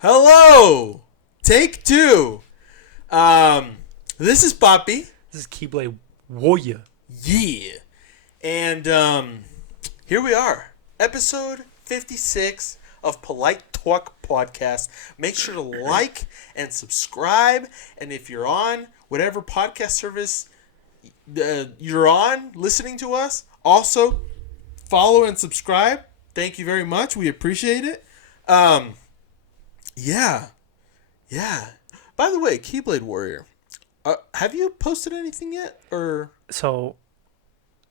Hello! Take two. This is Poppy. This is Keyblade Warrior. Yeah. And here we are. Episode 56 of Polite Talk Podcast. Make sure to like and subscribe. And if you're on whatever podcast service you're on listening to us, also follow and subscribe. Thank you very much. We appreciate it. Yeah. By the way, Keyblade Warrior, have you posted anything yet, or So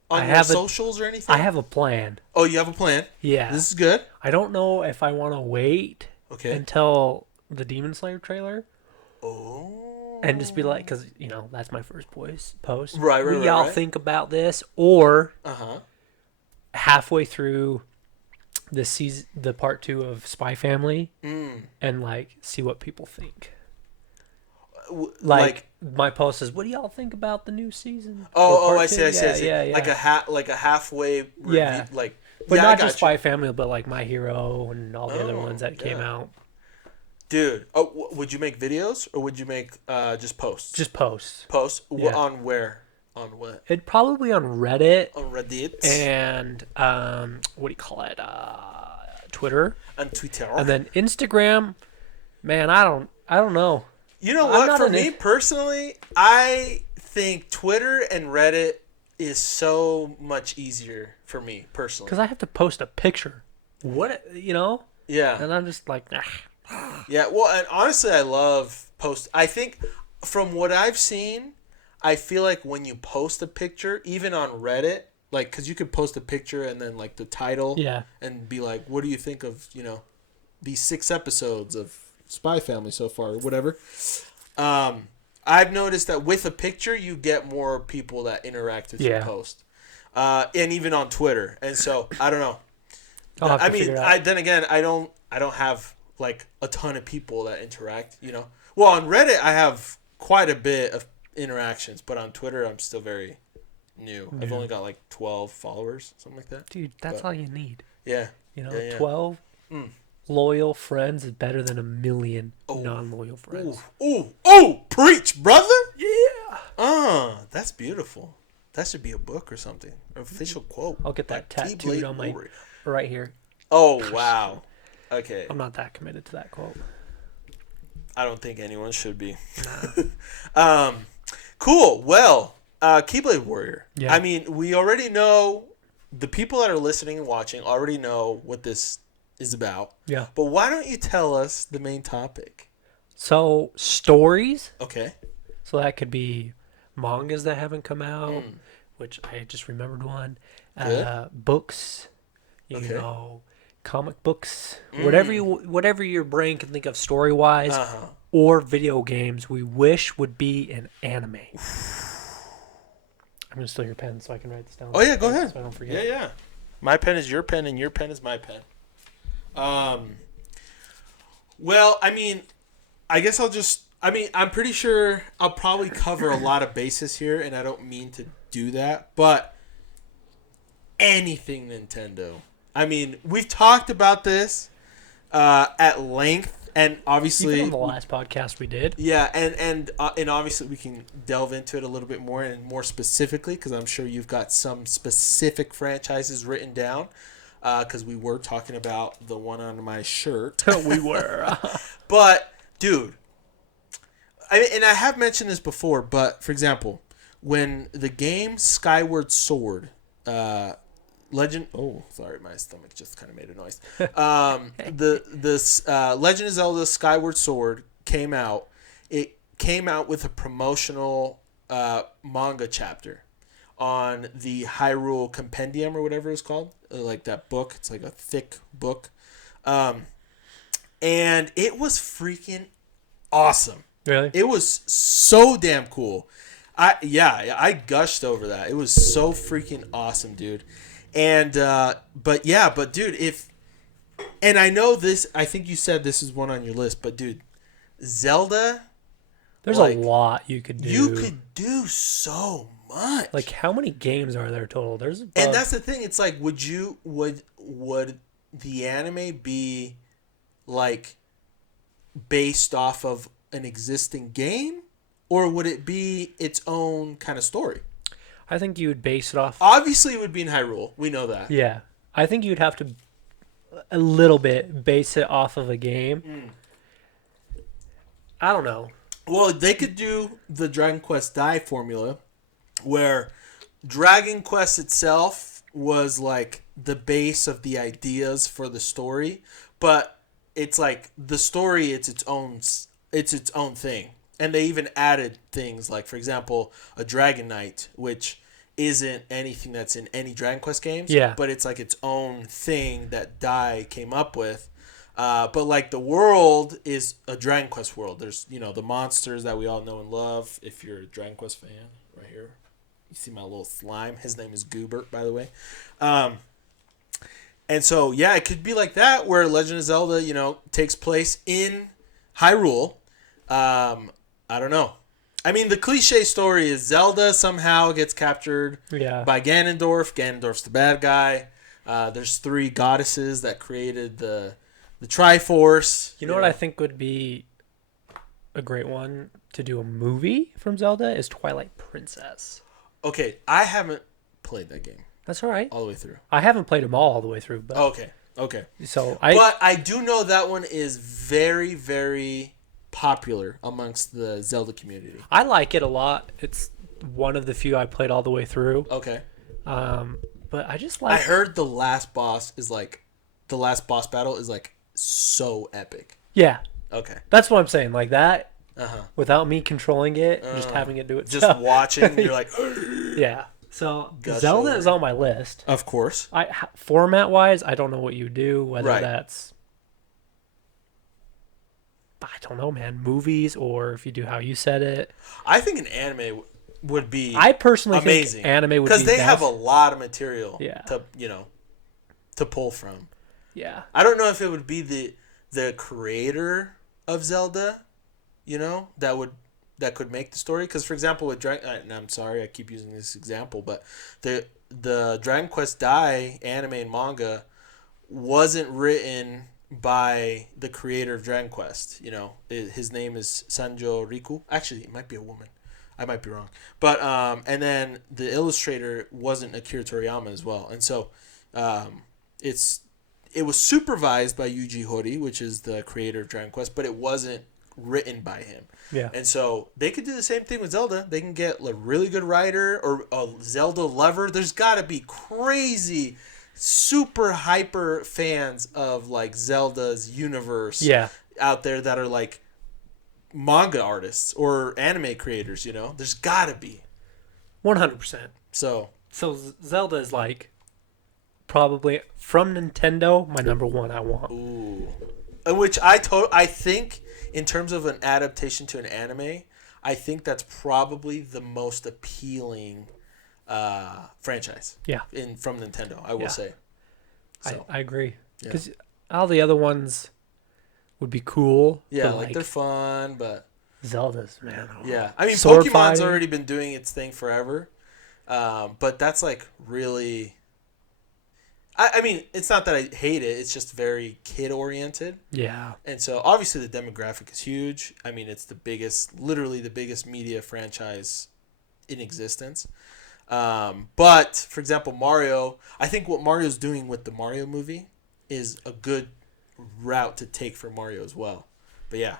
on your socials or anything? I have a plan. Oh, you have a plan? Yeah. This is good. I don't know if I want to wait until the Demon Slayer trailer. Oh. And just be like, because, that's my first post. Right. What do y'all think about this? Or Uh-huh. halfway through the season, the part 2 of Spy Family, and, see what people think. My post is, what do y'all think about the new season? I see. Yeah. Like a halfway review, Yeah. But not just Spy Family, but My Hero and all the other ones that came out. Dude, would you make videos or would you make just posts? Just posts. Posts? Yeah. On where? On what? It'd probably on Reddit. On Reddit. And what do you call it? Twitter. On Twitter. And then Instagram. Man, I don't know. You know what? For me personally, I think Twitter and Reddit is so much easier for me personally. Because I have to post a picture. Yeah. And I'm just like, nah. Yeah, well, and honestly, I love post. I think from what I've seen, I feel like when you post a picture, even on Reddit, because you could post a picture and then the title, and be like, "What do you think of these 6 episodes of Spy Family so far, or whatever?" I've noticed that with a picture, you get more people that interact with your post, and even on Twitter. And so I don't know. I mean, then again, I don't have a ton of people that interact, Well, on Reddit, I have quite a bit of interactions, but on Twitter, I'm still very new. I've only got 12 followers, something like that. Dude, that's all you need. Yeah. 12 loyal friends is better than 1 million non-loyal friends. Ooh, preach, brother! Yeah. That's beautiful. That should be a book or something. An official quote. I'll get that tattooed on my right here. Oh, wow. Okay. I'm not that committed to that quote. I don't think anyone should be. Nah. Cool. Well, Keyblade Warrior. Yeah. I mean, we already know, the people that are listening and watching already know what this is about. Yeah. But why don't you tell us the main topic? So, stories. Okay. So that could be mangas that haven't come out, which I just remembered one. Books, comic books, whatever your brain can think of story-wise, or video games we wish would be an anime. I'm going to steal your pen so I can write this down. Oh, yeah, go ahead. So I don't forget. Yeah. My pen is your pen, and your pen is my pen. Well, I mean, I guess I'm pretty sure I'll probably cover a lot of bases here, and I don't mean to do that, but anything Nintendo. I mean, we've talked about this at length, and obviously even on the last podcast we did. Yeah, and obviously we can delve into it a little bit more and more specifically, because I'm sure you've got some specific franchises written down. Because we were talking about the one on my shirt. We were. But, dude, and I have mentioned this before, but, for example, when the game Skyward Sword, Legend... Oh, sorry, my stomach just kind of made a noise. The Legend of Zelda Skyward Sword came out. It came out with a promotional manga chapter on the Hyrule Compendium or whatever it's called, that book. It's a thick book, and it was freaking awesome. Really? It was so damn cool. I gushed over that. It was so freaking awesome, dude. And but dude, and I know this. I think you said this is one on your list, but dude, Zelda. There's a lot you could do. You could do so much. How many games are there total? There's and that's the thing. It's would the anime be based off of an existing game, or would it be its own kind of story? I think you would base it off. Obviously, it would be in Hyrule. We know that. Yeah, I think you'd have to a little bit base it off of a game. I don't know. Well, they could do the Dragon Quest Dai formula, where Dragon Quest itself was like the base of the ideas for the story, but it's like the story it's its own thing. And they even added things like, for example, a Dragon Knight, which isn't anything that's in any Dragon Quest games, Yeah. but it's like its own thing that Dai came up with. But like the world is a Dragon Quest world. There's, the monsters that we all know and love. If you're a Dragon Quest fan, right here, you see my little slime. His name is Goobert, by the way. And so, yeah, it could be like that, where Legend of Zelda, takes place in Hyrule. I don't know. I mean, the cliche story is Zelda somehow gets captured by Ganondorf. Ganondorf's the bad guy. There's 3 goddesses that created the Triforce. You know what I think would be a great one to do a movie from Zelda is Twilight Princess. Okay, I haven't played that game That's all right. all the way through. I haven't played them all the way through, but Okay. so But I do know that one is very, very popular amongst the Zelda community. I like it a lot. It's one of the few I played all the way through. Okay. But I just I like. heard the last boss battle is like so epic. Yeah, Okay. that's what I'm saying. Like that, Uh-huh. without me controlling it, just having it do it. Just watching, you're like, Yeah. So Gotcha. Zelda is on my list. of course. Format wise, I don't know what you do. Whether Right. that's, I don't know, man, movies, or if you do how you said it. I think an anime would be I personally amazing. think anime would be because they have best. a lot of material Yeah. to pull from. Yeah. I don't know if it would be the creator of Zelda, that could make the story. Because, for example, with Dragon, and I'm sorry, I keep using this example, but the Dragon Quest Dai anime and manga wasn't written by the creator of Dragon Quest. His name is Sanjo Riku. Actually, it might be a woman. I might be wrong. But and then the illustrator wasn't Akira Toriyama as well, and so it was supervised by Yuji Horii, which is the creator of Dragon Quest, but it wasn't written by him. Yeah. And so they could do the same thing with Zelda. They can get a really good writer or a Zelda lover. There's got to be crazy, super hyper fans of like Zelda's universe out there that are like manga artists or anime creators, There's got to be. 100%. So Zelda is like probably from Nintendo my number one I want. ooh. Which I think in terms of an adaptation to an anime, I think that's probably the most appealing franchise. Yeah. From Nintendo, I will say. So, I agree. Because all the other ones would be cool. yeah, but like they're fun, but Zelda's, man. yeah. I mean, Sword Pokemon's fighting. already been doing its thing forever, but that's like really. I mean, it's not that I hate it. It's just very kid oriented. Yeah. And so, obviously, the demographic is huge. I mean, it's literally the biggest media franchise in existence. But, for example, Mario, I think what Mario's doing with the Mario movie is a good route to take for Mario as well. But, yeah,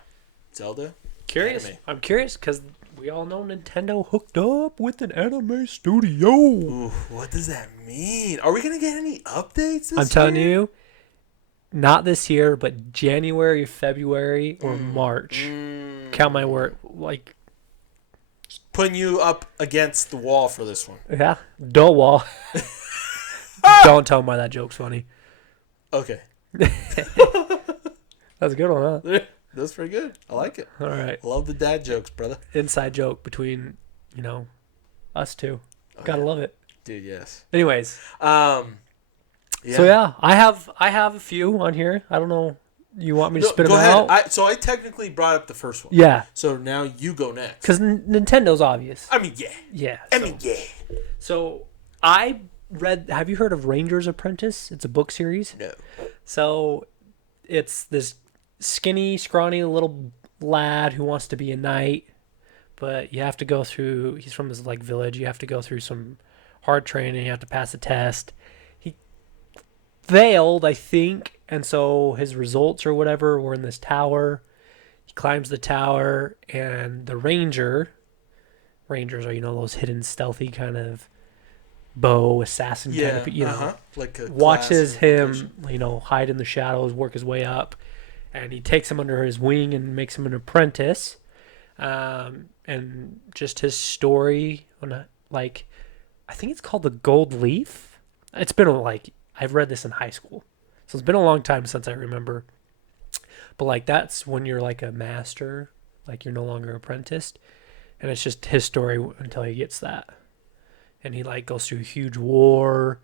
Zelda. Curious. Anime. I'm curious because we all know Nintendo hooked up with an anime studio. Ooh, what does that mean? Are we going to get any updates this I'm telling year? you, not this year, but January, February, or March. Count my word. Like, Putting you up against the wall for this one. yeah, don't wall. Don't tell me why that joke's funny. Okay. That's a good one, huh? That's pretty good. I like it. All right. Love the dad jokes, brother. Inside joke between, us two. Gotta love it. Dude, yes. Anyways. Yeah. So yeah, I have a few on here. I don't know. You want me to spit go them ahead. out? So I technically brought up the first one. Yeah. So now you go next. Because Nintendo's obvious. I mean, yeah. Yeah. Yeah. So I read. Have you heard of Ranger's Apprentice? It's a book series. No. So it's this skinny, scrawny little lad who wants to be a knight, but you have to go through. He's from his like village. You have to go through some hard training. You have to pass a test. He failed, I think, and so his results or whatever were in this tower. He climbs the tower, and the rangers are those hidden, stealthy kind of bow assassin kind of like a watches class him hide in the shadows, work his way up, and he takes him under his wing and makes him an apprentice. And just his story I think it's called the Gold Leaf. It's been I've read this in high school, so it's been a long time since I remember. But that's when you're like a master, you're no longer apprenticed, and it's just his story until he gets that. And he goes through a huge war.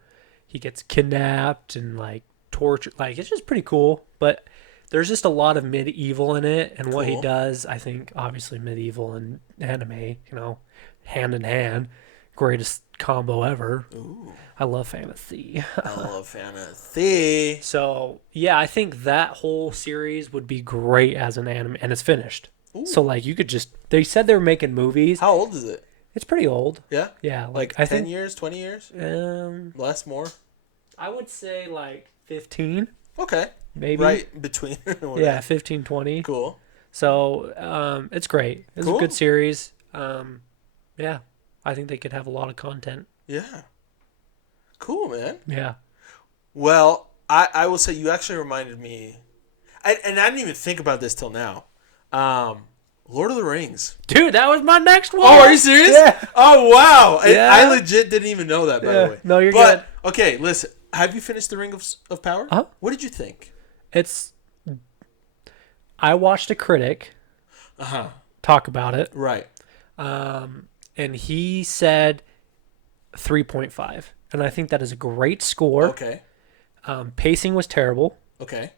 He gets kidnapped and tortured. It's just pretty cool. But there's just a lot of medieval in it, and what he does, I think, obviously medieval and anime, hand in hand, greatest combo ever. Ooh. I love fantasy. I love fantasy. So yeah, I think that whole series would be great as an anime, and it's finished. Ooh. So you could just. They said they were making movies. How old is it? It's pretty old. Yeah? Yeah. I 10 years, 20 years? Less, more? I would say 15. Okay. Maybe. Right between. Yeah, 15, 20. Cool. So, it's great. It's a good series. Yeah. I think they could have a lot of content. Yeah. Cool, man. Yeah. Well, I will say you actually reminded me, and I didn't even think about this till now. Lord of the Rings. Dude, that was my next one. Oh, are you serious? Yeah. Oh, wow. Yeah. I legit didn't even know that, by the way. No, you're good. Okay, listen. Have you finished The Ring of Power? Uh-huh. What did you think? I watched a critic talk about it. Right. And he said 3.5. And I think that is a great score. Okay. Pacing was terrible. Okay.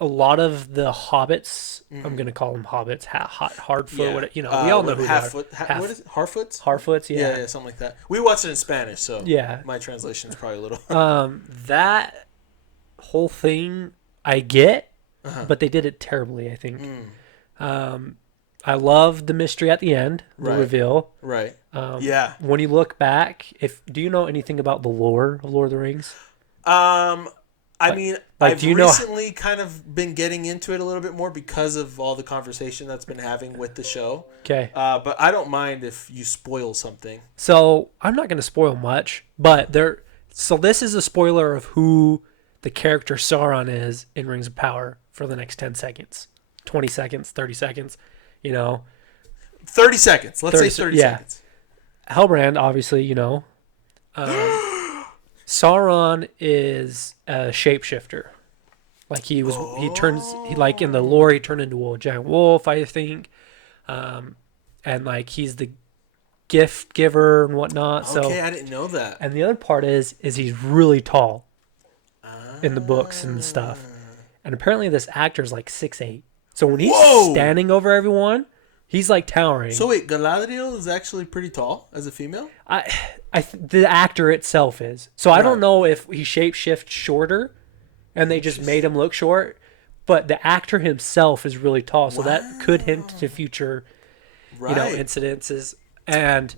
A lot of the hobbits, I'm going to call them hobbits, Hardfoot, we all know who they are. What is it? Harfoots? Harfoots, yeah. Yeah, something like that. We watched it in Spanish, so my translation is probably a little... That whole thing I get, but they did it terribly, I think. I love the mystery at the end, the reveal. Right. When you look back, do you know anything about the lore of Lord of the Rings? I mean, I've recently kind of been getting into it a little bit more because of all the conversation that's been having with the show. Okay. But I don't mind if you spoil something. So I'm not going to spoil much, but so this is a spoiler of who the character Sauron is in Rings of Power for the next 10 seconds, 20 seconds, 30 seconds, 30 seconds. Let's say 30 seconds. Halbrand, obviously, Sauron is a shapeshifter. He in the lore, he turned into a giant wolf, I think. And he's the gift giver and whatnot. Okay, I didn't know that. And the other part is he's really tall in the books and stuff. And apparently this actor's 6'8". So when he's standing over everyone, he's towering. So wait, Galadriel is actually pretty tall as a female? The actor itself is. So I don't know if he shapeshifts shorter and they just made him look short, but the actor himself is really tall. So that could hint to future, incidences. And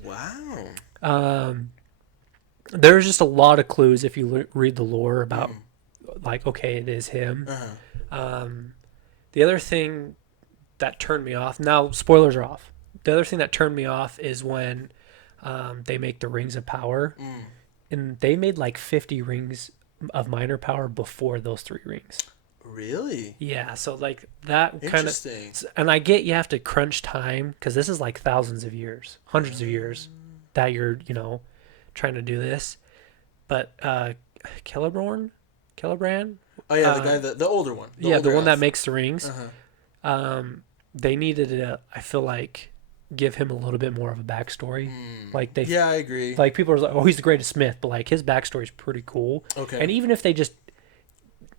there's just a lot of clues if you read the lore about okay, it is him. The other thing that turned me off, now spoilers are off. The other thing that turned me off is when they make the Rings of Power, and they made 50 rings of minor power before those 3 rings. Really? Yeah, so that kind of, interesting. and I get you have to crunch time because this is thousands of years, hundreds of years that you're trying to do this, but Celeborn. Oh yeah, the guy, the older one. The one that makes the rings. They needed to, I feel give him a little bit more of a backstory. Yeah, I agree. People are oh, he's the greatest smith, but his backstory is pretty cool. Okay. And even if they just,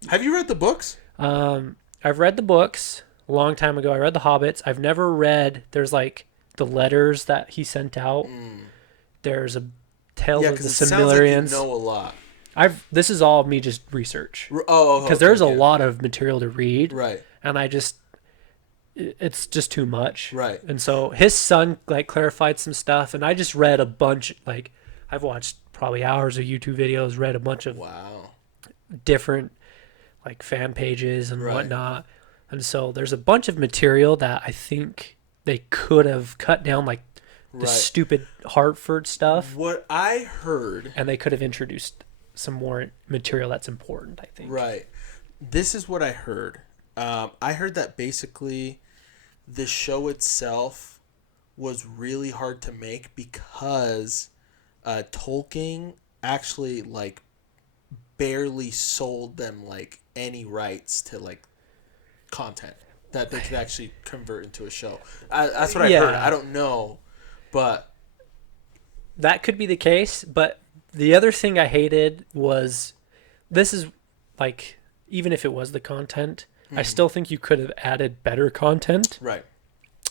have you read the books? I've read the books a long time ago. I read the Hobbits. I've never read. There's the letters that he sent out. There's a Tales of the Silmarillions. Sounds like you know a lot. This is all me just research. Oh, Because okay, there's a okay. lot of material to read. Right. And it's just too much. Right. And so his son like clarified some stuff, and I just read a bunch. Like I've watched probably hours of YouTube videos, read a bunch of Wow. different like fan pages and Right. whatnot. And so there's a bunch of material that I think they could have cut down, like the Right. stupid Hartford stuff, What I heard. and they could have introduced some more material that's important, I think. Right. This is what I heard. I heard that basically the show itself was really hard to make because Tolkien actually like barely sold them like any rights to like content that they could actually convert into a show. That's what I heard. I don't know, but That could be the case, but the other thing I hated was this is like, even if it was the content, I still think you could have added better content right.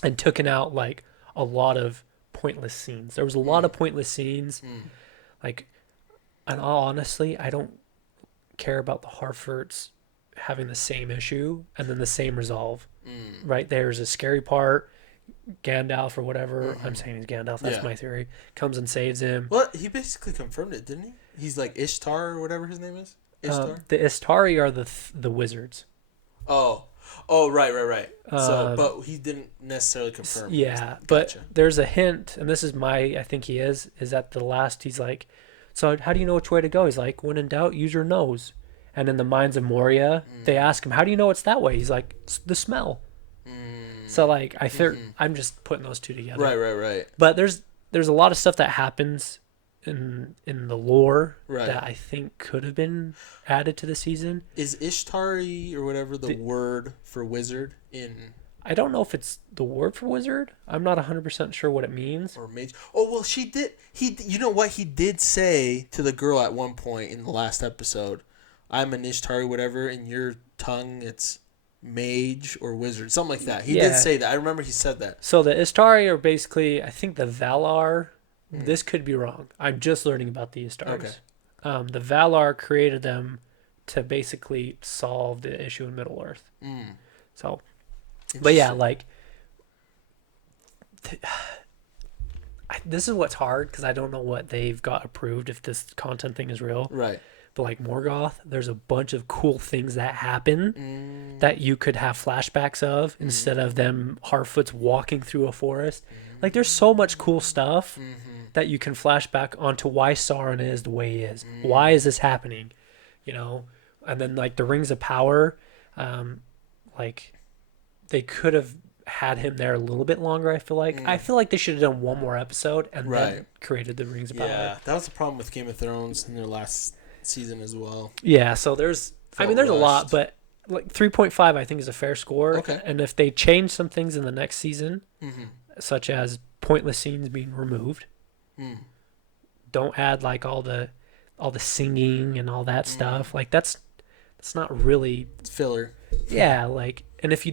and taken out like a lot of pointless scenes. There was a lot of pointless scenes. Like, and honestly, I don't care about the Harfords having the same issue and then the same resolve. Right? There's a scary part. Gandalf or whatever, I'm saying he's Gandalf, that's my theory, comes and saves him. Well, he basically confirmed it, didn't he? He's like Ishtar or whatever his name is. Ishtar. The Istari are the wizards. Oh, right. So, but he didn't necessarily confirm. Yeah, Gotcha. but there's a hint, and this is I think he is at the last, he's like, so how do you know which way to go? He's like, when in doubt, use your nose. And in the Mines of Moria, they ask him, how do you know it's that way? He's like, it's the smell. So like, I'm just putting those two together. Right. But there's a lot of stuff that happens in the lore Right. that I think could have been added to the season. Is Ishtari or whatever the word for wizard in I don't know if it's the word for wizard. I'm not 100% sure what it means. or mage? Oh well, she did. You know what he did say to the girl at one point in the last episode? I'm an Ishtari, whatever. In your tongue, it's mage or wizard, something like that. He did say that. I remember he said that. So the Istari are basically, I think the Valar. This could be wrong. I'm just learning about the Istars. Okay. The Valar created them to basically solve the issue in Middle Earth. So, but yeah, like this is what's hard because I don't know what they've got approved if this content thing is real. Right. But like Morgoth, there's a bunch of cool things that happen that you could have flashbacks of instead of them Harfoots walking through a forest. Like there's so much cool stuff that you can flash back onto why Sauron is the way he is. Why is this happening? You know? And then like the Rings of Power, like they could have had him there a little bit longer, I feel like. I feel like they should have done one more episode and then created the Rings of Power. Yeah, that was the problem with Game of Thrones in their last season as well. Yeah, so there's a lot, but like 3.5 I think is a fair score. Okay. And if they change some things in the next season, such as pointless scenes being removed, don't add like all the singing and all that stuff. Like that's not really It's filler. Yeah, like, and if you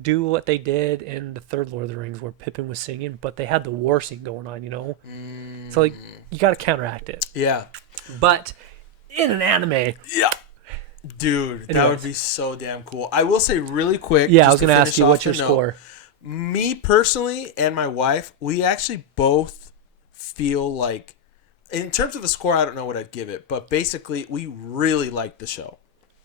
do what they did in the third Lord of the Rings where Pippin was singing, but they had the war scene going on, you know? So like you got to counteract it. Yeah. But in an anime, Yeah. Dude, that would be so damn cool. I will say really quick. Yeah, I was going to ask you what's your note, score. Me personally and my wife, we actually both feel like, in terms of a score, I don't know what I'd give it, but basically we really liked the show.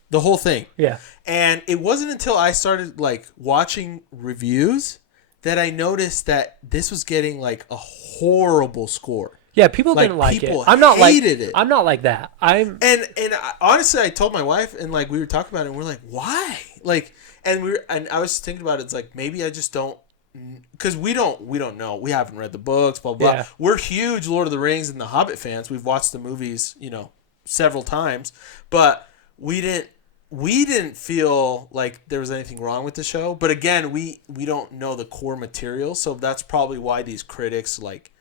The whole thing. Yeah. And it wasn't until I started like watching reviews that I noticed that this was getting like a horrible score. Yeah, people Like, didn't like people it. I'm not hated it. I'm not like that. And honestly, I told my wife, and like we were talking about it, and we're like, why? Like, and I was thinking about it. It's like maybe I just don't, because we don't know. We haven't read the books. Blah blah. Yeah. We're huge Lord of the Rings and the Hobbit fans. We've watched the movies, several times, but we didn't feel like there was anything wrong with the show. But again, we don't know the core material, so that's probably why these critics like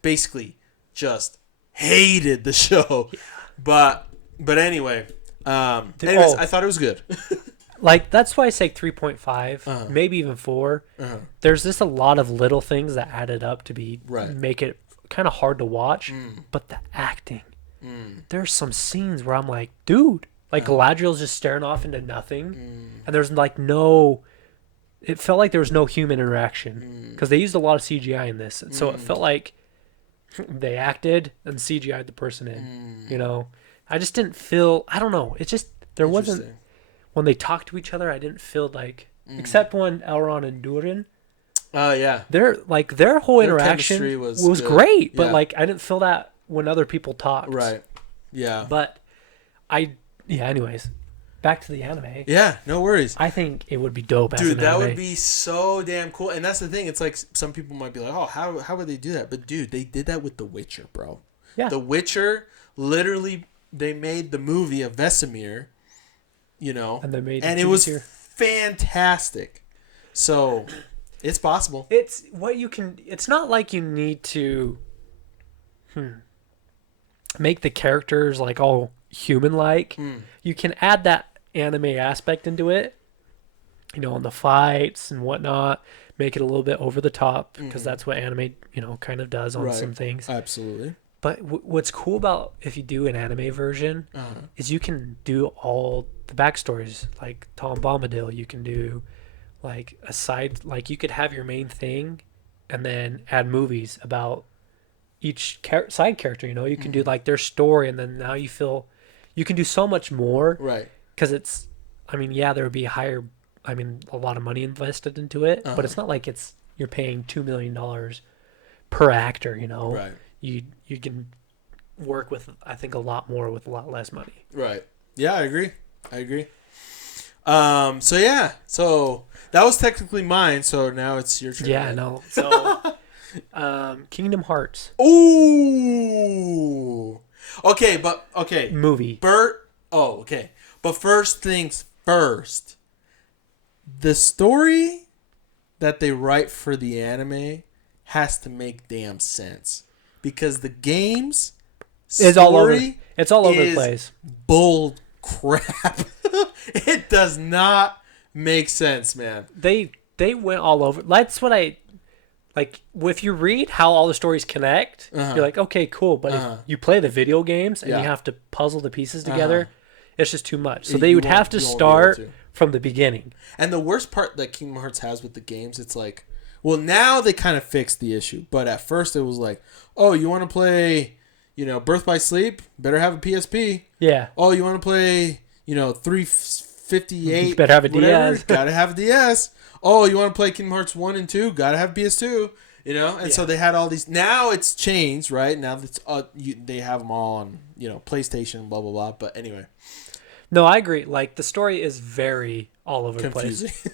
basically just hated the show. Yeah. But anyway, I thought it was good. Like that's why I say 3.5, maybe even 4. There's just a lot of little things that added up to make it kind of hard to watch, but the acting. there's some scenes where I'm like, dude, like Galadriel's just staring off into nothing, and there's like no. It felt like there was no human interaction because they used a lot of CGI in this, so it felt like they acted and CGI'd the person in. You know, I just didn't feel. I don't know. It just there wasn't when they talked to each other. I didn't feel like except when Elrond and Durin. Yeah. Their whole interaction was great, but like I didn't feel that when other people talked. Right. Yeah. But anyways, back to the anime. Yeah, no worries. I think it would be dope as dude, an that anime. would be so damn cool. And that's the thing. It's like some people might be like, "Oh, how would they do that?" But dude, they did that with The Witcher, bro. Yeah. The Witcher, literally, they made the movie of Vesemir, you know, and they made it was fantastic. So, it's possible. It's what you can. It's not like you need to make the characters like all human-like. You can add that anime aspect into it, you know, on the fights and whatnot. Make it a little bit over the top because that's what anime, you know, kind of does on some things. Absolutely. But what's cool about if you do an anime version is you can do all the backstories, like Tom Bombadil. You can do like a side, like you could have your main thing and then add movies about each side character. You know, you can do like their story, and then now you feel you can do so much more. Right. Because it's, I mean, yeah, there would be a lot of money invested into it, but it's not like you're paying $2 million per actor. You know. Right. You can work with, I think, a lot more with a lot less money. Right. Yeah, I agree. So yeah. So that was technically mine. So now it's your turn. Yeah, I know. So, Kingdom Hearts. Ooh. Okay. Movie. Okay. But first things first. The story that they write for the anime has to make damn sense. Because the game's It's all over the place. Bull crap. It does not make sense, man. They went all over. That's what I like. If you read how all the stories connect, you're like, okay, cool. But if you play the video games and you have to puzzle the pieces together, it's just too much. So they would have to start from the beginning. And the worst part that Kingdom Hearts has with the games, it's like, well, now they kind of fixed the issue. But at first it was like, oh, you want to play, you know, Birth by Sleep? Better have a PSP. Yeah. Oh, you want to play, you know, 358? Better have a DS. Gotta have a DS. Oh, you want to play Kingdom Hearts 1 and 2? Gotta have PS2. You know? And so they had all these. Now it's changed, right? Now it's they have them all on, you know, PlayStation, blah, blah, blah. But anyway. No, I agree. Like, the story is very all over the place.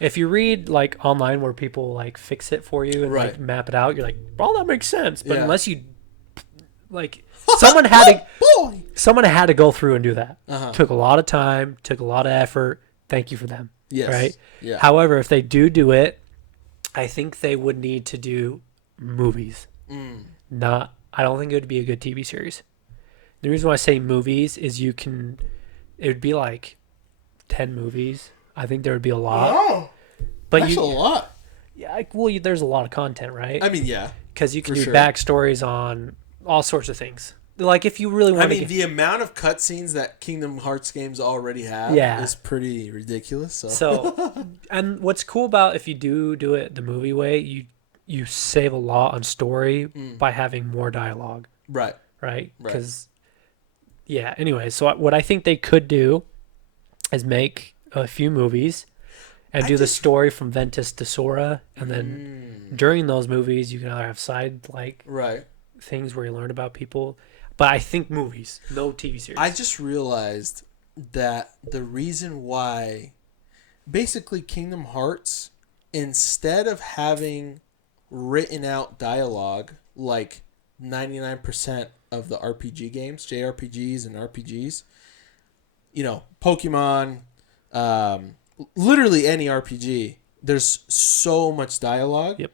If you read like online where people like fix it for you and like map it out, you're like, "Oh, that makes sense." But unless you like, someone had to go through and do that. Took a lot of time, took a lot of effort. Thank you for them. Yes. Right. Yeah. However, if they do it, I think they would need to do movies. I don't think it would be a good TV series. The reason why I say movies is it would be like 10 movies. I think there would be a lot. Wow. But that's a lot. Yeah, well, there's a lot of content, right? I mean, yeah. Because you can do backstories on all sorts of things. Like, if you really want to... the amount of cutscenes that Kingdom Hearts games already have is pretty ridiculous. So, and what's cool about if you do it the movie way, you save a lot on story by having more dialogue. Right. Right? Because, anyway, so what I think they could do is make a few movies and do the story from Ventus to Sora, and then during those movies you can either have side things where you learn about people, but I think movies, no TV series. I just realized that the reason why basically Kingdom Hearts, instead of having written out dialogue like 99% of the RPG games, JRPGs and RPGs, you know, Pokemon, literally any RPG, there's so much dialogue. Yep.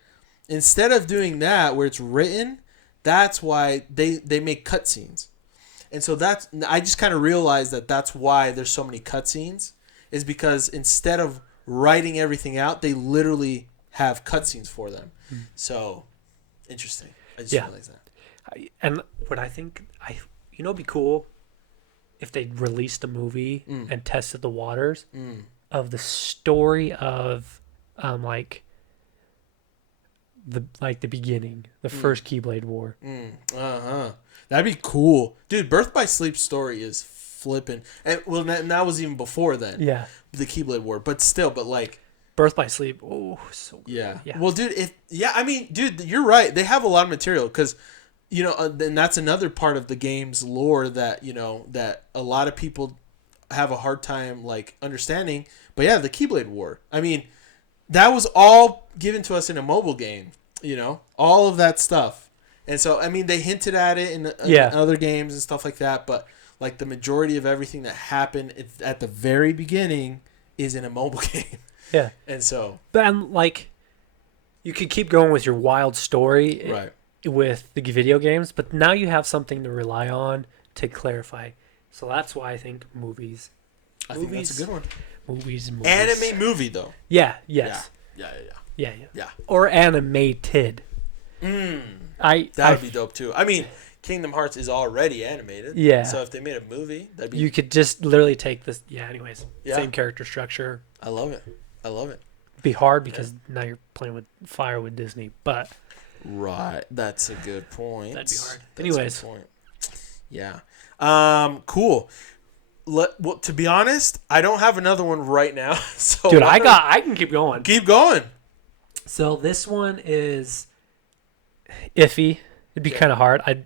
Instead of doing that where it's written, that's why they make cutscenes. And so I just kind of realized that's why there's so many cutscenes, is because instead of writing everything out, they literally have cutscenes for them. So, interesting. I just realized that. And what I think, it'd be cool if they released a movie and tested the waters of the story of like the beginning, the first Keyblade War. That'd be cool, dude. Birth by Sleep story is flipping, and well, that was even before then. Yeah, the Keyblade War, but still, but like Birth by Sleep. Oh, so good. Yeah. Well, dude, I mean, dude, you're right. They have a lot of material because, and that's another part of the game's lore that that a lot of people have a hard time like understanding. But yeah, the Keyblade War. I mean, that was all given to us in a mobile game. All of that stuff. And so, I mean, they hinted at it in other games and stuff like that. But like the majority of everything that happened at the very beginning is in a mobile game. Yeah. And so. But like, you could keep going with your wild story with the video games, but now you have something to rely on to clarify. So that's why I think movies. I think that's a good one. Movies. Anime movie, though. Yeah. Yes. Yeah. Or animated. That would be dope too. I mean, Kingdom Hearts is already animated. Yeah. So if they made a movie, that'd be. You could just literally take this. Yeah. Anyways. Yeah. Same character structure. I love it. It'd be hard because now you're playing with fire with Disney, but. Right. That's a good point. That'd be hard. That's Anyways. A good point. Yeah. Cool. Well, to be honest, I don't have another one right now. So dude, I can keep going. Keep going. So this one is iffy. It'd be kind of hard.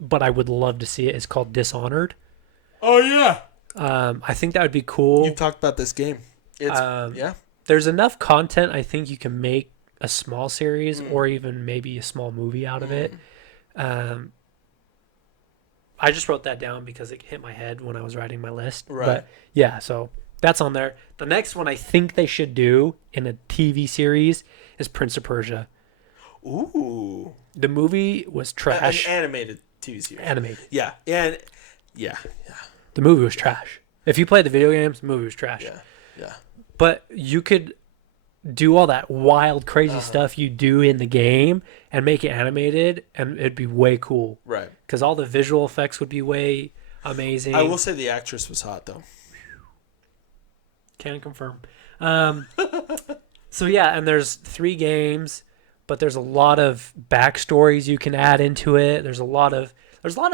But I would love to see it. It's called Dishonored. Oh yeah. I think that would be cool. You've talked about this game. It's yeah. There's enough content. I think you can make a small series or even maybe a small movie out of it. I just wrote that down because it hit my head when I was writing my list. Right. But yeah, so that's on there. The next one I think they should do in a TV series is Prince of Persia. Ooh. The movie was trash. An animated TV series. Animated. Yeah. And yeah. The movie was trash. If you played the video games, the movie was trash. Yeah. But you could do all that wild, crazy stuff you do in the game and make it animated, and it'd be way cool. Right. Because all the visual effects would be way amazing. I will say the actress was hot, though. Can confirm. So yeah, and there's 3 games, but there's a lot of backstories you can add into it. There's a lot of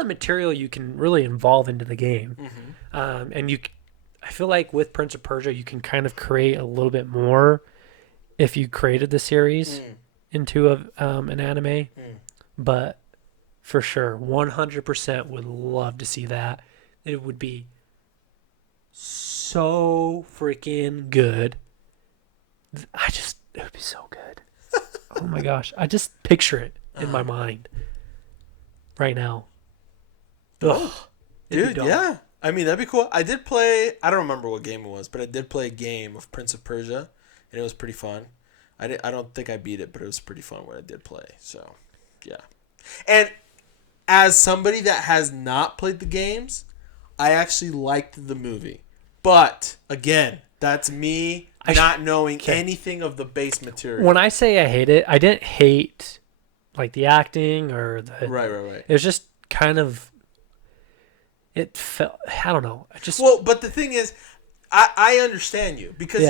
material you can really involve into the game, and I feel like with Prince of Persia, you can kind of create a little bit more if you created the series into an anime. But for sure, 100% would love to see that. It would be so freaking good. It would be so good. Oh my gosh. I just picture it in my mind right now. Ugh. Dude, yeah. I mean, that'd be cool. I did play, I don't remember what game it was, but I did play a game of Prince of Persia, and it was pretty fun. I don't think I beat it, but it was pretty fun when I did play. So, yeah. And as somebody that has not played the games, I actually liked the movie. But, again, that's me not knowing anything of the base material. When I say I hate it, I didn't hate like the acting or the... Right. It was just kind of... It felt... I don't know. Well, but the thing is... I understand you because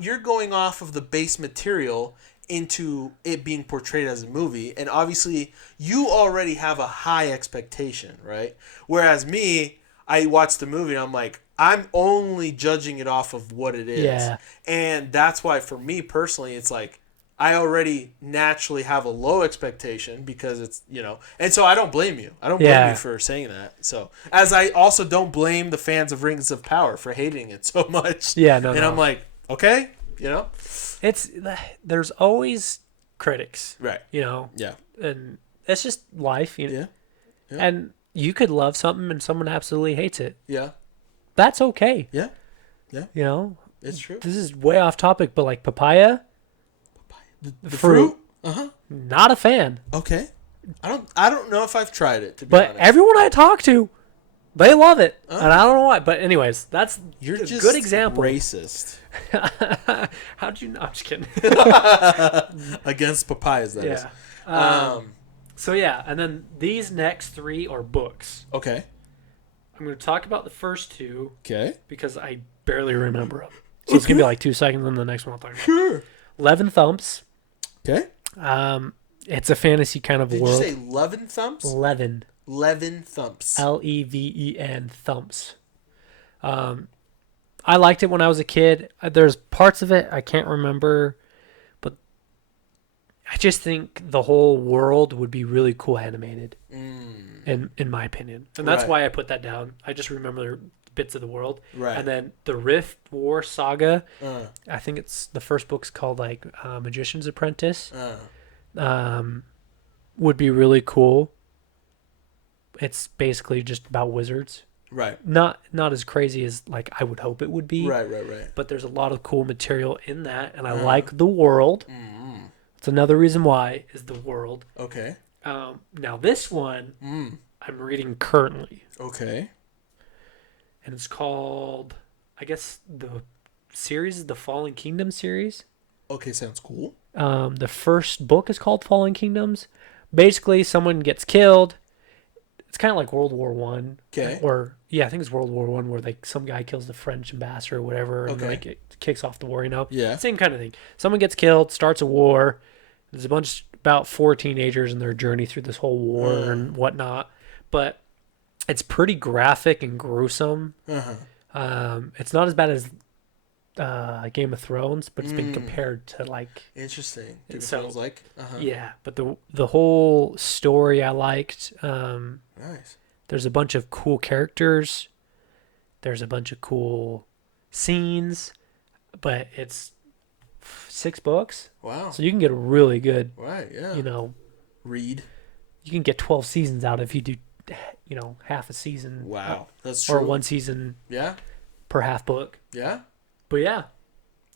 you're going off of the base material into it being portrayed as a movie, and obviously you already have a high expectation, right? Whereas me, I watched the movie and I'm like, I'm only judging it off of what it is, and that's why for me personally, it's like I already naturally have a low expectation because it's, and so I don't blame you. I don't blame you for saying that. So, as I also don't blame the fans of Rings of Power for hating it so much. Yeah, no. I'm like, okay, there's always critics. Right. Yeah. And it's just life, Yeah. And you could love something and someone absolutely hates it. Yeah. That's okay. Yeah. It's true. This is way off topic, but like papaya. The fruit? Not a fan. Okay. I don't know if I've tried it, to be honest. But everyone I talk to, they love it. And I don't know why. But anyways, that's You're a just good example. Racist. How'd you know? I'm just kidding. Against papayas, that is. So yeah, and then these next 3 are books. Okay. I'm going to talk about the first two Okay. because I barely remember them. So it's going to be like 2 seconds, and the next one I'll talk about. Sure. 11 Thumps. Okay. It's a fantasy kind of Did world. you say 11 thumps? 11. 11 thumps. Leven Thumps. I liked it when I was a kid. There's parts of it I can't remember, but I just think the whole world would be really cool animated, in my opinion. And that's Right. why I put that down. I just remember bits of the world. Right. And then the Rift War Saga, Uh, I think it's the first book's called like Magician's Apprentice. Would be really cool. It's basically just about wizards. right. Not as crazy as like I would hope it would be. Right. But there's a lot of cool material in that, and I like the world. Mm-hmm. It's another reason why is the world. Okay. Now this one I'm reading currently, Okay. and it's called, I guess the series is the Fallen Kingdom series. Okay, sounds cool. The first book is called Fallen Kingdoms. Basically, someone gets killed. It's kind of like World War One. Okay. Or yeah, I think it's World War One, where like some guy kills the French ambassador or whatever, and Okay. like it kicks off the war. You know. Yeah. Same kind of thing. Someone gets killed, starts a war. There's about 4 teenagers in their journey through this whole war and whatnot. But it's pretty graphic and gruesome. It's not as bad as Game of Thrones, but it's been compared to like Interesting. Game of So- Thrones like? yeah. But the whole story I liked. Nice. There's a bunch of cool characters. There's a bunch of cool scenes, but it's 6 books, Wow. so you can get a really good, Right, yeah. Read. you can get 12 seasons out if you do, half a season. Wow. That's true. Or 1 season Yeah. per half book. Yeah. But yeah,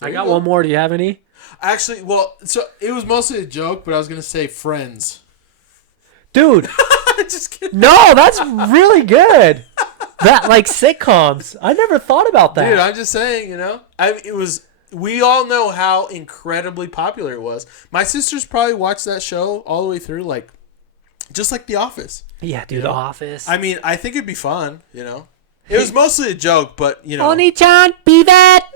There I you got go. one more. Do you have any? Actually, well, so it was mostly a joke, but I was going to say Friends. Dude, Just kidding. no, that's really good. That, like sitcoms. I never thought about that. Dude, I'm just saying, we all know how incredibly popular it was. My sisters probably watched that show all the way through, like, just like The Office. Yeah, dude, The Office. I mean, I think it'd be fun, It was mostly a joke, but, Oni-chan, be that.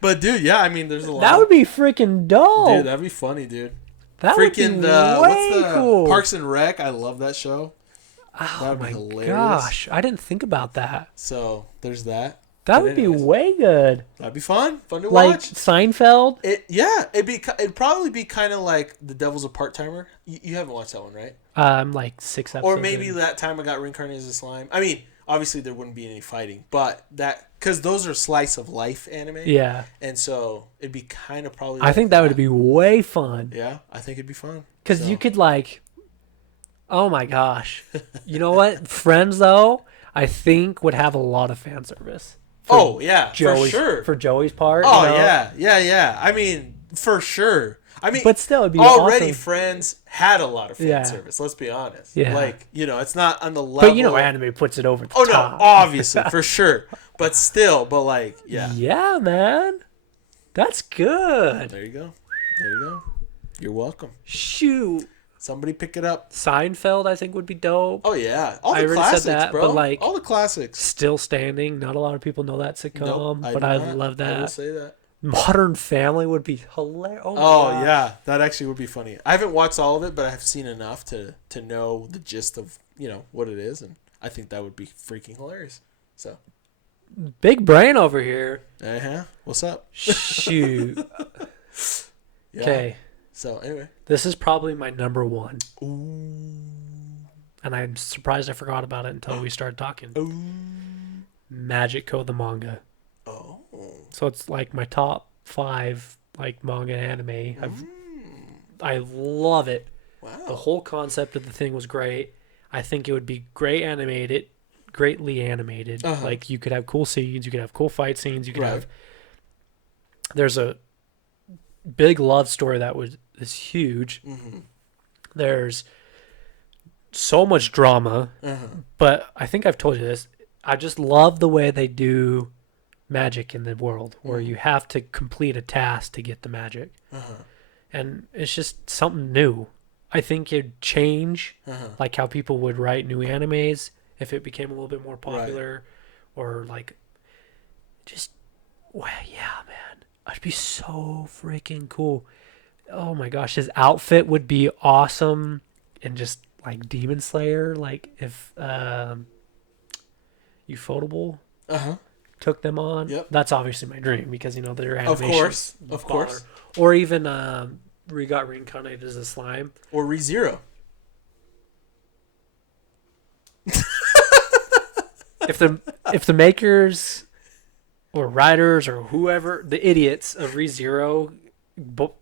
But, dude, yeah, I mean, there's a lot. That would be freaking dope. Dude, that'd be funny, dude. That would be Freaking way cool. Parks and Rec? I love that show. Oh That'd be my hilarious. gosh, I didn't think about that. So, there's that. That But would be anyways, way good. That'd be fun. Fun to Like watch. Seinfeld. It'd probably be kind of like The Devil's a Part-Timer. You haven't watched that one, right? Like 6 episodes. Or maybe in. That Time I Got Reincarnated as a Slime. I mean, obviously there wouldn't be any fighting, but because those are slice of life anime. Yeah, And so it'd be kind of probably. I think that would be way fun. Yeah, I think it'd be fun. Because So- you could like, oh my gosh, you know what? Friends though, I think would have a lot of fan service. Oh yeah, Joey's, for sure. For Joey's part. Oh you know? yeah. I mean, for sure. I mean, But still, it'd be already awesome. Friends had a lot of fan Yeah. service. Let's be honest. Yeah. Like it's not on the level. But anime puts it over the Oh no, top. obviously for sure. But still, yeah. Yeah, man. That's good. There you go. There you go. You're welcome. Shoot. Somebody pick it up. Seinfeld, I think, would be dope. Oh yeah, all I the already classics, said that, bro. but, like, all the classics. Still Standing. Not a lot of people know that sitcom, Nope, but do I not. love I will that. say that. Modern Family would be hilarious. Oh, my Oh gosh. yeah, that actually would be funny. I haven't watched all of it, but I've seen enough to know the gist of what it is, and I think that would be freaking hilarious. So, Big brain over here. What's up? Shoot. Yeah. Okay. So anyway, This is probably my number one. ooh, And I'm surprised I forgot about it until we started talking. ooh, Magic Code the manga. oh, So it's like my top 5 like manga and anime. I love it. The wow, whole concept of the thing was great. I think it would be greatly animated. Uh-huh. Like you could have cool scenes, you could have cool fight scenes, you could Right. have. There's a big love story that is huge. mm-hmm. There's so much drama, Uh-huh. but I think I've told you this. I just love the way they do magic in the world, where you have to complete a task to get the magic, Uh-huh. and it's just something new. I think it'd change Uh-huh. like how people would write new animes if it became a little bit more popular, or like, just, well, yeah, man, I'd be so freaking cool. Oh my gosh, his outfit would be awesome, and just like Demon Slayer, like if Ufotable took them on. Yep. That's obviously my dream because their animation. Of course. Or even we got reincarnated as a slime. Or ReZero. If the makers or writers or whoever, the idiots of ReZero,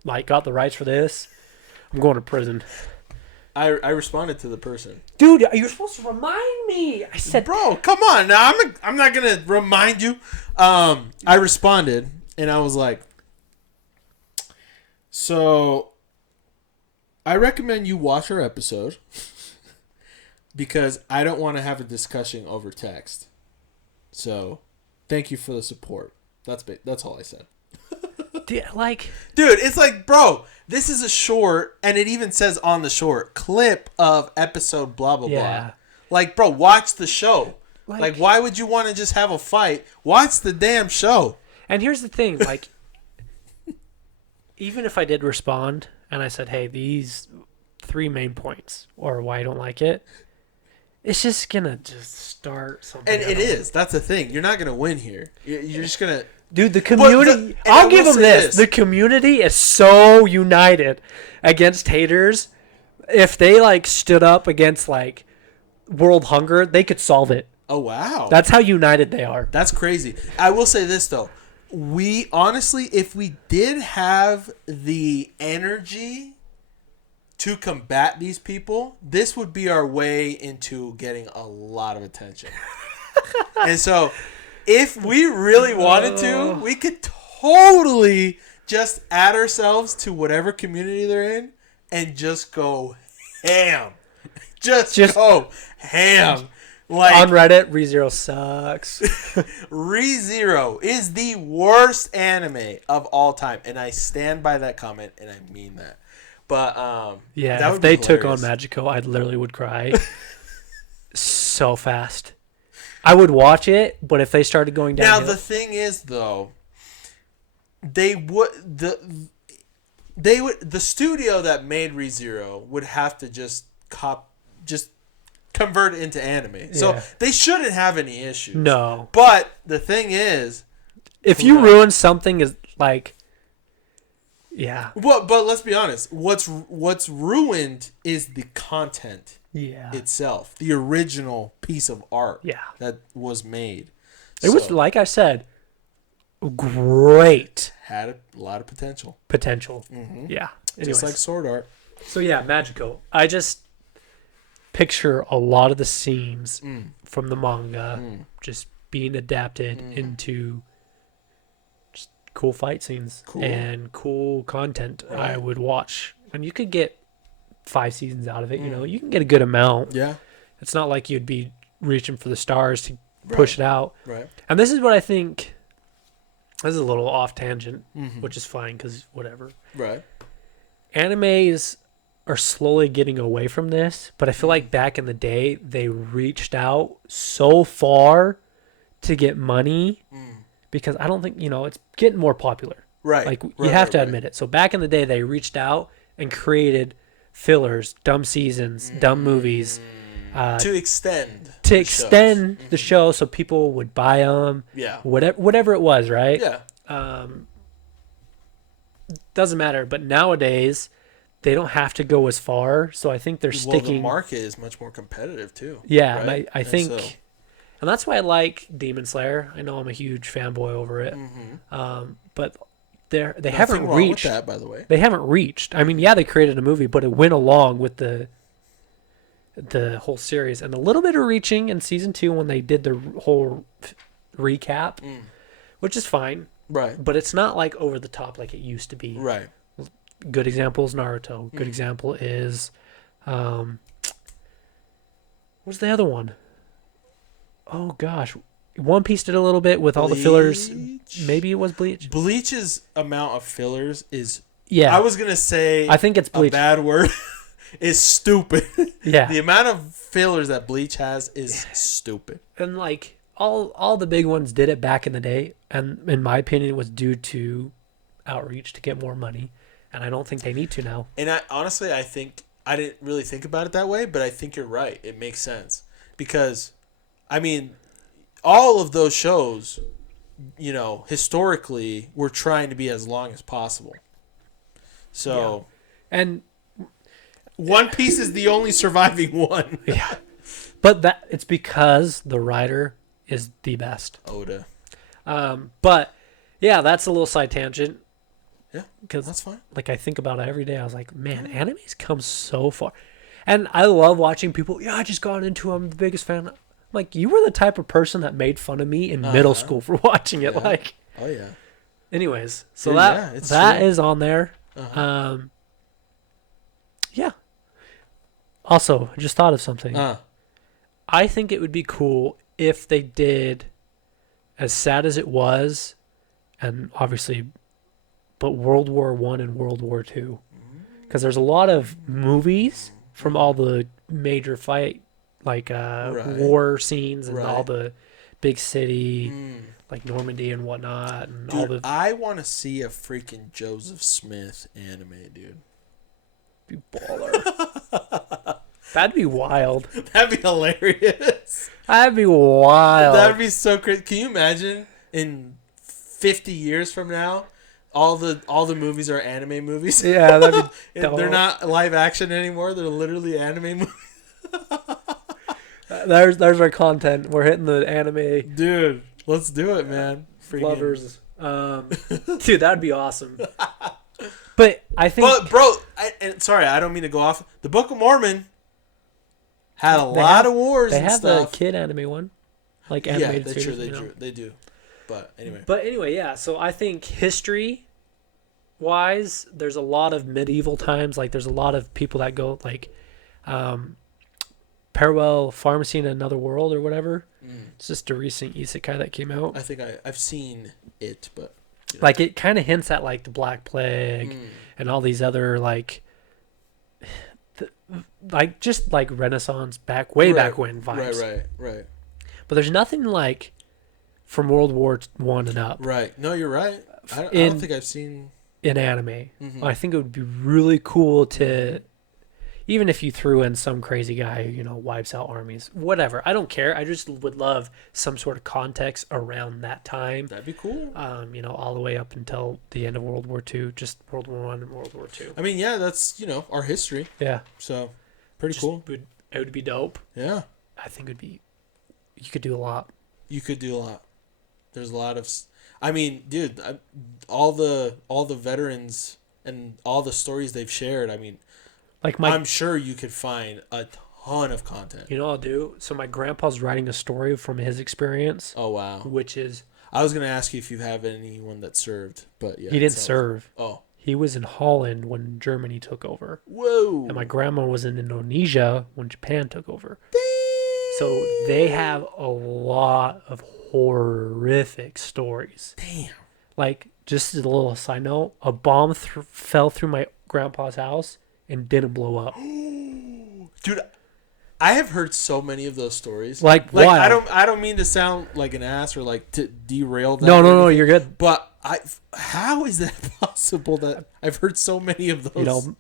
like got the rights for this, I'm going to prison. I responded to the person. Dude, you're supposed to remind me. I said, bro, come on. Now I'm not gonna remind you. I responded and I was like, so I recommend you watch our episode because I don't want to have a discussion over text. So thank you for the support. That's all I said. dude, it's like, bro, this is a short, and it even says on the short, clip of episode blah, blah, blah. Like, bro, watch the show. Like, why would you want to just have a fight? Watch the damn show. And here's the thing, like, even if I did respond, and I said, hey, these 3 main points, or why I don't like it, it's just going to just start something. And it is. That's the thing. You're not going to win here. You're just going to... Dude, the community... I'll give them this. The community is so united against haters. If they, like, stood up against, like, world hunger, they could solve it. Oh, wow. That's how united they are. That's crazy. I will say this, though. We, honestly, if we did have the energy to combat these people, this would be our way into getting a lot of attention. And so... if we really wanted to, we could totally just add ourselves to whatever community they're in and just go ham. Just go ham. Like, on Reddit, ReZero sucks. ReZero is the worst anime of all time. And I stand by that comment, and I mean that. But, yeah, that if would they be took on hilarious. Magico, I literally would cry so fast. I would watch it, but if they started going down, now the thing is, though, the studio that made ReZero would have to just convert it into anime, so they shouldn't have any issues. No, but the thing is, if you ruin something, is like, yeah. Well, but let's be honest. What's ruined is the content. Yeah. Itself, the original piece of art. Yeah. That was made. It was, like I said, great. Had a lot of potential. Mm-hmm. Yeah. Anyways. Just like sword art. So yeah, Magico. I just picture a lot of the scenes from the manga just being adapted into just cool fight scenes and cool content. Right. I would watch, and you could get 5 seasons out of it. You can get a good amount. Yeah, it's not like you'd be reaching for the stars to push it out. Right. And this is what I think. This is a little off tangent, which is fine because whatever. Right. Animes are slowly getting away from this, but I feel like back in the day they reached out so far to get money because I don't think it's getting more popular. Right. Like you have to admit it. So back in the day they reached out and created fillers, dumb seasons, dumb movies, to extend the show, so people would buy them. Yeah, whatever it was, right? Yeah. Doesn't matter. But nowadays, they don't have to go as far. So I think they're sticking. Well, the market is much more competitive too. Yeah, right? and I think, and that's why I like Demon Slayer. I know I'm a huge fanboy over it, but. They haven't reached with that, by the way. They haven't reached. I mean, yeah, they created a movie, but it went along with the whole series, and a little bit of reaching in season 2 when they did the whole recap, which is fine. Right. But it's not like over the top like it used to be. Right. Good example is Naruto. Good example is, what's the other one? Oh gosh. One Piece did a little bit with all the fillers. Maybe it was Bleach. Bleach's amount of fillers is... Yeah. I was going to say... I think it's Bleach. A bad word. is stupid. Yeah. The amount of fillers that Bleach has is stupid. And like all the big ones did it back in the day, and in my opinion, it was due to outreach to get more money, and I don't think they need to now. And I honestly, I think I didn't really think about it that way, but I think you're right. It makes sense because, I mean, all of those shows, you know, historically, were trying to be as long as possible. So, And One Piece is the only surviving one. yeah, but that it's because the writer is the best. Oda. But yeah, that's a little side tangent. Yeah, Because that's fine. like I think about it every day. I was like, man, anime's come so far, and I love watching people. Yeah, I just got into them. The biggest fan. I'm like, you were the type of person that made fun of me in middle school for watching it. Yeah. Like, Oh yeah. anyways, so Dude, yeah, it's that true. is on there. Uh-huh. Yeah. Also, I just thought of something. Uh, I think it would be cool if they did, as sad as it was, and obviously, but World War One and World War Two, because there's a lot of movies from all the major fight, like Right. war scenes and Right. all the big city, like Normandy and whatnot, and all dude, the I want to see a freaking Joseph Smith anime, dude. baller. That'd be wild. That'd be hilarious. That'd be wild. That'd be so crazy. Can you imagine in 50 years from now, all the movies are anime movies? Yeah, that'd be They're dope. not live action anymore. They're literally anime movies. There's our content. We're hitting the anime Dude, let's do it, man. Freaking- lovers. Dude, that'd be awesome. But I think But bro, sorry, I don't mean to go off. The Book of Mormon had a They lot have- of wars they and have stuff. the kid anime one, like Yeah, animated they series. sure you know? they do. But anyway, But anyway, yeah. So I think history wise, there's a lot of medieval times. Like there's a lot of people that go like Parallel Pharmacy in Another World or whatever. It's just a recent isekai that came out. I think I've seen it, but you know. Like it kind of hints at like the Black Plague and all these other like just like Renaissance way back when vibes. Right. But there's nothing like from World War One and up Right. No, you're right. I In- don't think I've seen. in anime. Mhm. I think it would be really cool to, even if you threw in some crazy guy who, wipes out armies, whatever. I don't care. I just would love some sort of context around that time. That'd be cool. All the way up until the end of World War II, just World War One and World War II. I mean, yeah, that's our history. Yeah, So pretty just cool. it would be dope. Yeah, I think you could do a lot. you could do a lot. There's a lot of. I mean, dude, all the veterans and all the stories they've shared. I mean, Like I'm sure you could find a ton of content. you know what I'll do? So my grandpa's writing a story from his experience, Oh wow! which is I was gonna ask you if you have anyone that served, but yeah, he didn't serve. Oh, He was in Holland when Germany took over. whoa! And my grandma was in Indonesia when Japan took over. So they have a lot of horrific stories. Damn. Like, just as a little side note, a bomb fell through my grandpa's house and didn't blow up. Dude, I have heard so many of those stories. Like I wild. don't mean to sound like an ass or like to derail that. No, you're good. But how is that possible that I've heard so many of those?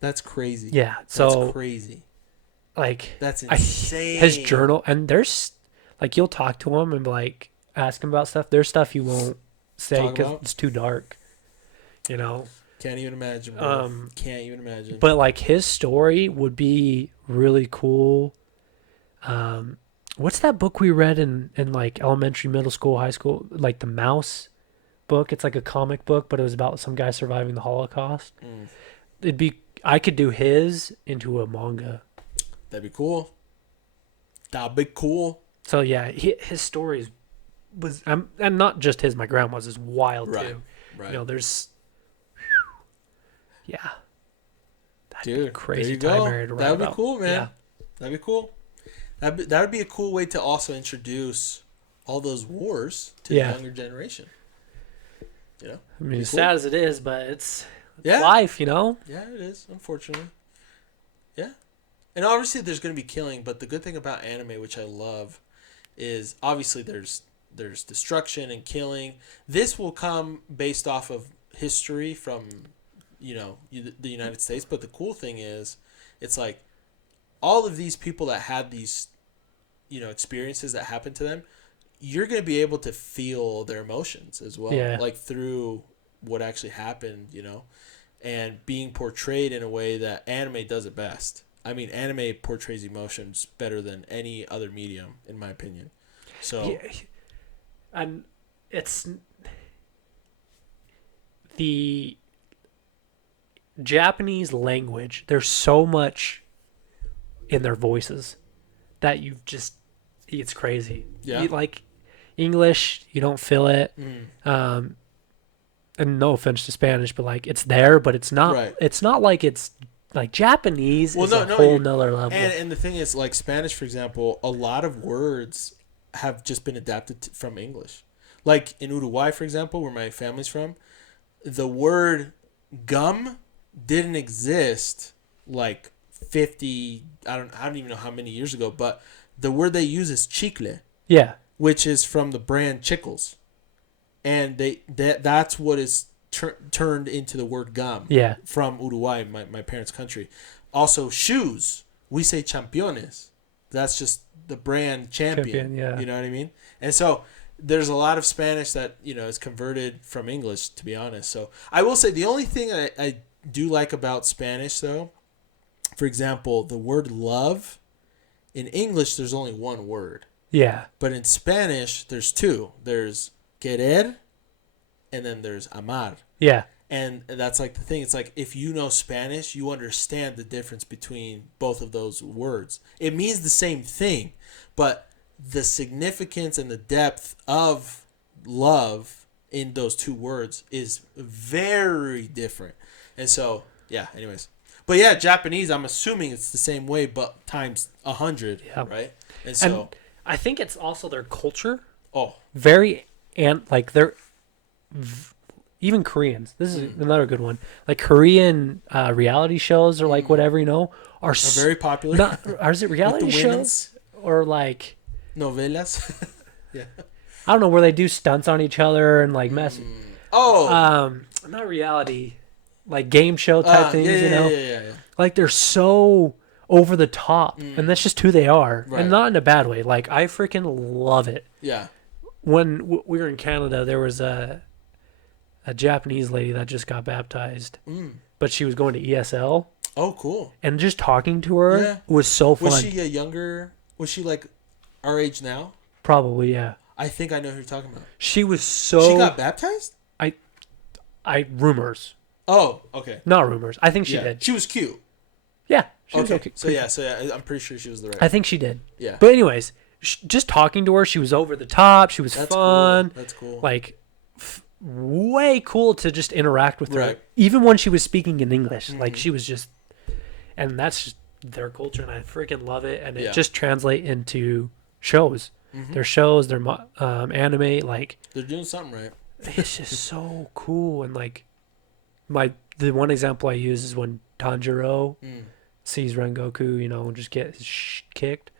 That's crazy. Yeah. That's So, crazy. like, That's insane. his journal, and there's, like, you'll talk to him and, like, ask him about stuff. There's stuff you won't say Talk because about? it's too dark, Can't even imagine, bro. Can't even imagine. But like his story would be really cool. What's that book we read in like elementary, middle school, high school? Like the Mouse book. It's like a comic book, but it was about some guy surviving the Holocaust. I could do his into a manga. That'd be cool. That'd be cool. So yeah, his stories was and not just his. My grandma's is wild Right. too. Right. There's. Yeah. That'd Dude, be a crazy there you time go. area to write That would be about. cool, man. Yeah. That'd be cool. That would be a cool way to also introduce all those wars to Yeah. the younger generation. I Be mean, as cool. sad as it is, but it's Yeah. life, Yeah, it is, unfortunately. Yeah. And obviously there's going to be killing, but the good thing about anime, which I love, is obviously there's destruction and killing. This will come based off of history from, the United States, but the cool thing is it's like all of these people that had these, experiences that happened to them, you're going to be able to feel their emotions as well, Yeah. like through what actually happened, and being portrayed in a way that anime does it best. I mean, anime portrays emotions better than any other medium, in my opinion. So, Yeah. And it's the Japanese language. There's so much in their voices that it's crazy. yeah. Like English, you don't feel it. Mm. And no offense to Spanish, but like it's there, but it's not. Right. It's not like it's like Japanese Well, is no, a no, whole nother level. And the thing is, like Spanish, for example, a lot of words have just been adapted from English. Like in Uruguay, for example, where my family's from, the word gum didn't exist like 50, I don't even know how many years ago, but the word they use is chicle, Yeah, which is from the brand Chickles. And that's what is turned into the word gum yeah, from Uruguay, my parents' country. Also, shoes, we say championes. That's just the brand champion. yeah. You know what I mean? And so there's a lot of Spanish that is converted from English, to be honest. So I will say the only thing I do like about Spanish, though, for example, the word love, in English there's only one word, yeah, but in Spanish there's two. There's querer, and then there's amar. yeah, And that's like the thing. It's like if you know Spanish, you understand the difference between both of those words. It means the same thing, but the significance and the depth of love in those two words is very different. And so, yeah, anyways. But yeah, Japanese, I'm assuming it's the same way, but times 100, Yeah. right? And so, and I think it's also their culture. oh, Very and like they're even Koreans. This is another good one. Like Korean reality shows or like whatever are very popular. Not or is it reality the shows women's or like novelas. Yeah. I don't know where they do stunts on each other and like mess. Oh, Not reality, like game show type things. Yeah. Like they're so over the top, and that's just who they are, Right. and not in a bad way. Like I freaking love it. Yeah. When we were in Canada, there was a Japanese lady that just got baptized, but she was going to ESL, Oh, cool. and just talking to her Yeah. was so fun. Was she a younger? Was she like our age now? Probably, yeah. I think I know who you're talking about. She was so. She got baptized? I rumors, Oh, okay. not rumors. I think she Yeah. did. She was cute. Yeah, she was Okay. okay. So yeah, I'm pretty sure she was the right. I think she did. Yeah. But anyways, just talking to her, she was over the top. She was That's fun. cool. That's cool. Like way cool to just interact with her, Right. even when she was speaking in English. Like she was just, and that's just their culture, and I freaking love it. And it Yeah. just translate into shows. Their shows, their anime, like They're doing something right. it's just so cool. And like the one example I use is when Tanjiro sees Rengoku, just get his kicked,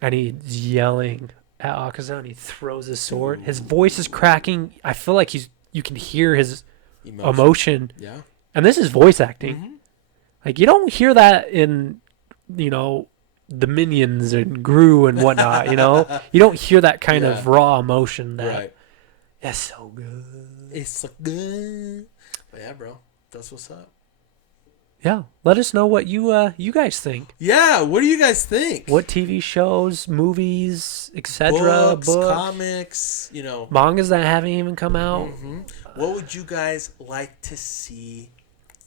and he's yelling at Akaza, and he throws his sword. His voice is cracking. I feel like you can hear his emotion. Yeah. And this is voice acting. Like you don't hear that in, the Minions and Gru and whatnot. You don't hear that kind of raw emotion. That Right. that's so good. It's so good. But yeah, bro, that's what's up. Yeah, let us know what you guys think. Yeah, what do you guys think? What TV shows, movies, etc. books, comics, mangas that haven't even come out. What would you guys like to see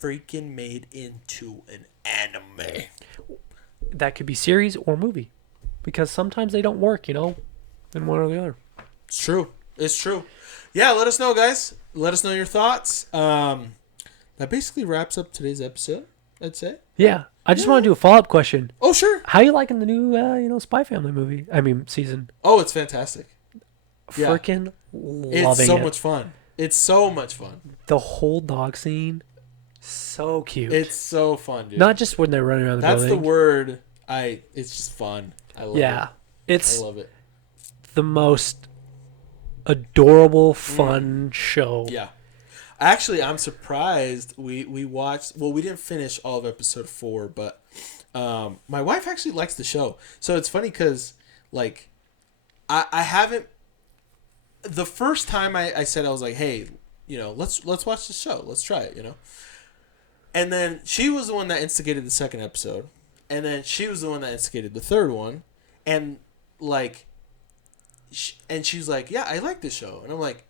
freaking made into an anime? That could be series or movie, because sometimes they don't work, in one or the other. It's true. It's true. Yeah, let us know, guys. Let us know your thoughts. That basically wraps up today's episode, I'd say. Yeah, I just want to do a follow-up question. Oh, sure. How you liking the new, Spy Family movie? I mean, season. Oh, it's fantastic. Yeah. Freaking loving It's so it. much fun. It's so much fun. The whole dog scene, So cute. It's so fun, dude. Not just when they're running around the That's building. the word. It's just fun. I love it. I It's love it. the most adorable, fun show. Yeah. Actually, I'm surprised we watched. Well, we didn't finish all of episode 4, but my wife actually likes the show. So it's funny because, like, I haven't. The first time I said, I was like, hey, let's watch the show. Let's try it, And then she was the one that instigated the second episode, and then she was the one that instigated the third one, and like, and she's like, yeah, I like this show, and I'm like,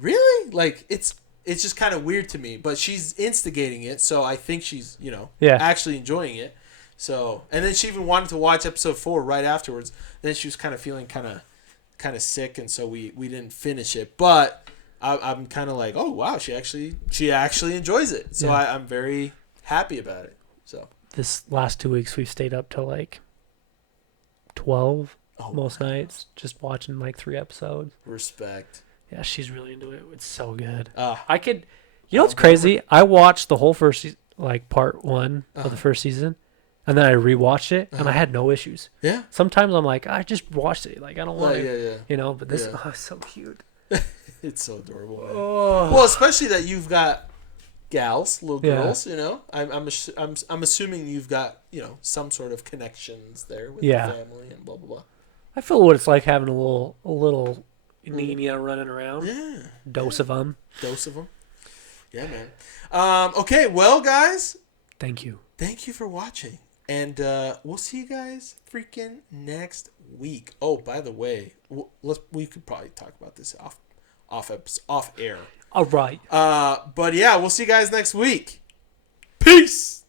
really? Like, it's just kind of weird to me, but she's instigating it, so I think she's actually enjoying it. So, and then she even wanted to watch episode 4 right afterwards. Then she was kind of feeling kind of sick, and so we didn't finish it. But I'm kind of like, oh wow, she actually enjoys it. So I'm very happy about it. So this last 2 weeks we've stayed up till like 12 most nights, just watching like 3 episodes. Respect. Yeah, she's really into it. It's so good. I could, what's crazy? I watched the whole first like part 1 of the first season, and then I rewatched it, and I had no issues. Yeah. Sometimes I'm like, I just watched it. Like I don't want to, But this, it's so cute. It's so adorable. Man. Oh. Well, especially that you've got gals, little girls. I'm assuming you've got some sort of connections there with the family and blah blah blah. I feel what it's like having a little Nina running around. Yeah. Dose of them. Yeah, man. Okay, well, guys. Thank you for watching. And we'll see you guys freaking next week. Oh, by the way, we could probably talk about this off air. All right. But yeah, we'll see you guys next week. Peace.